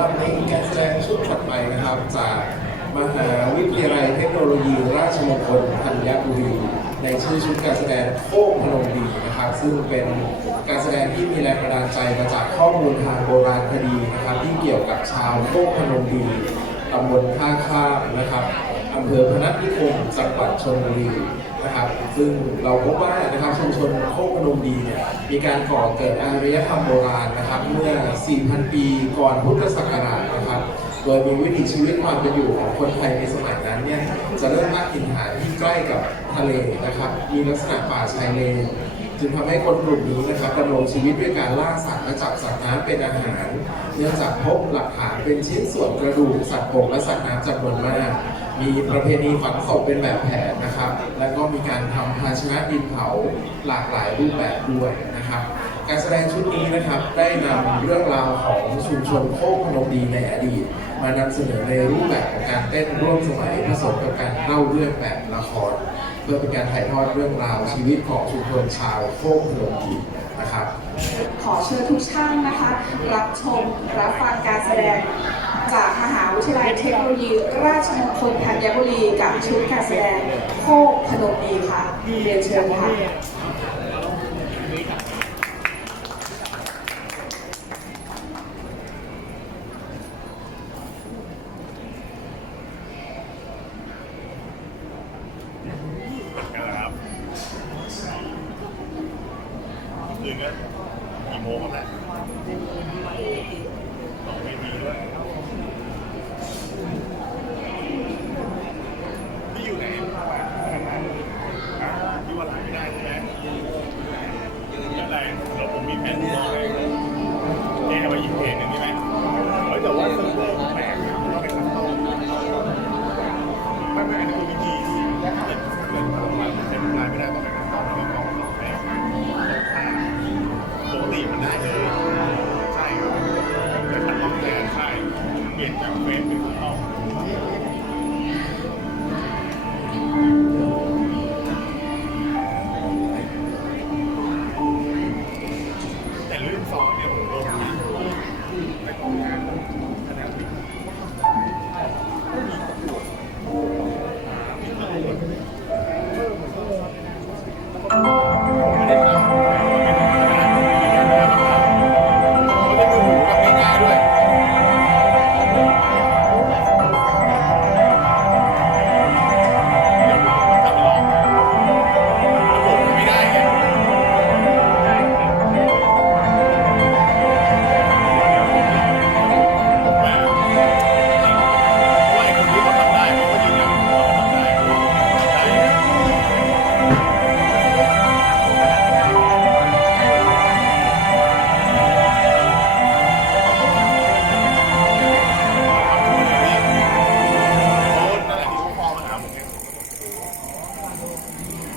รับในการแสดงชุดถัดไปนะครับ จากมหาวิทยาลัยเทคโนโลยีราชมงคลธัญบุรีในชื่อชุดการแสดงโค้งพนมดีนะครับ ซึ่งเป็นการแสดงที่มีแรงบันดาลใจมาจากข้อมูลทางโบราณคดีนะครับ ที่เกี่ยวกับชาวโค้งพนมดีตำบลท่าข้ามนะครับอำเภอพนัสนิคมจังหวัดชลบุรีนะครับ ซึ่งเราพบว่านะครับชุมชนโคกพนมดีเนี่ยมีการก่อเกิดอารยธรรมโบราณนะครับ เมื่อ 4,000 ปีก่อนพุทธศักราชนะครับโดยมีวิถีชีวิตความเป็นอยู่ของคนไทยในสมัยนั้นเนี่ยจะเริ่มตั้งถิ่นฐานที่ใกล้กับทะเลนะครับมีลักษณะป่าชายเลนจึงทำให้คนกลุ่มนี้นะครับดำรงชีวิตด้วยการล่าสัตว์และจับสัตว์น้ำเป็นอาหาร เนื่องจากพบหลักฐานเป็นชิ้นส่วนกระดูกสัตว์บกและสัตว์น้ำจำนวนมาก มีประเพณีฝังศพเป็นแบบแผนนะครับ แล้วก็มีการทำภาชนะดินเผาหลากหลายรูปแบบด้วยนะครับ การแสดงชุดนี้นะครับได้นำเรื่องราวของชุมชนโคกพนมดีในอดีต มานำเสนอในรูปแบบของการเต้นร่วมสมัยผสมกับการเล่าเรื่องแบบละคร เพื่อเป็นการถ่ายทอดเรื่องราวชีวิตของชุมชนชาวโคกพนมดีนะครับ ขอเชิญทุกท่านนะคะ รับชมรับฟังการแสดง จากมหาวิทยาลัยเทคโนโลยี ราชมงคลธัญบุรีกับชุดการแสดงโคกพนมดีค่ะเรียนเชิญค่ะ กันนะครับคืนก็กี่โมงครับเนี่ยสองเวทีด้วยที่อยู่ไหนอ่าที่ว่าหลายไม่ได้ใช่ไหมอะไรแล้วผ มมีแผนที่จะ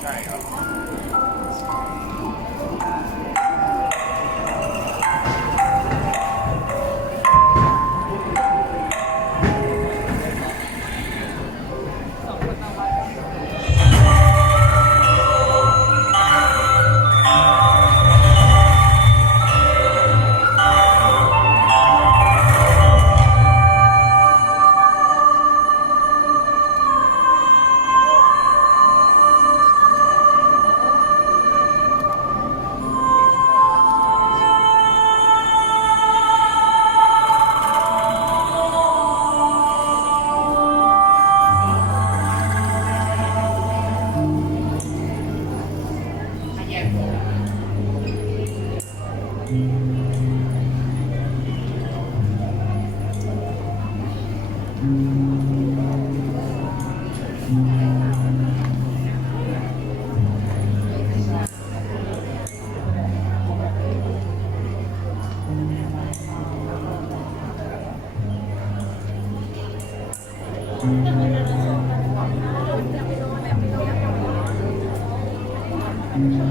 ใช่ครับ ค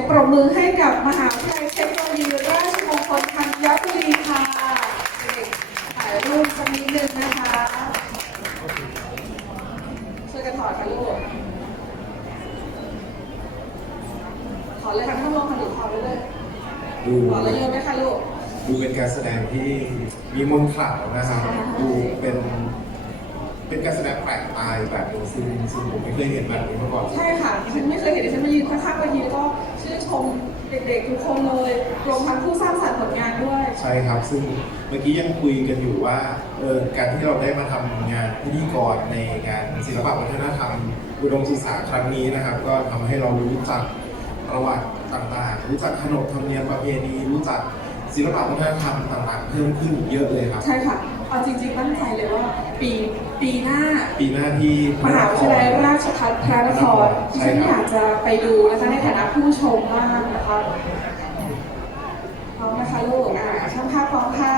งปรบมือให้กับมหาวิทยาลัยเทคโนโลยีราชมงคลธัญบุรีค่ะถ่ายรูปสักนิดนึงนะคะช่วยกันถอดค่ะลูกถอดเลยค่ะไม่ต้องลงค่ะหนูถอดไปเลยดูถอดแล้วโยนไหมคะลูกดูเป็นการแสดงที่มีมนต์ขลังนะครับดูเป็นเป็นการแสดงแปลกตายแบบหนึงซึ่งซึ่งผมไม่เคยเห็นแบบนี้มาก่อน ใช่ค่ะฉันไม่เคยเห็นฉันมายืนข้างๆเวทีแล้วก็ ชื่นชมเด็กๆทุกคนเลยรวมทั้งผู้สร้างสรรค์ผลงานด้วย ใช่ครับ ซึ่งเมื่อกี้ยังคุยกันอยู่ว่าเออการที่เราได้มาทำงานพิธีกรในงานศิลปะวัฒนธรรมอุดมศึกษาครั้งนี้นะครับ ก็ทำให้เรารู้จักประวัติต่างๆ รู้จักขนบธรรมเนียมประเพณีรู้จักศิลปะวัฒนธรรมต่างๆ เพิ่มขึ้นเยอะเลยครับ ใช่ค่ะเอาจริงๆตั้งใจเลยว่าปี ปีหน้าปีหน้าที่มหาวิทยาลัยราชภัฏพระนครดิใช่ฉันคอรัยาบกจะไปดูนะคะในฐานะผู้ชมมากนะคะพร้อมนะคะลูกอ่าช่างภาพพร้อมค่ะ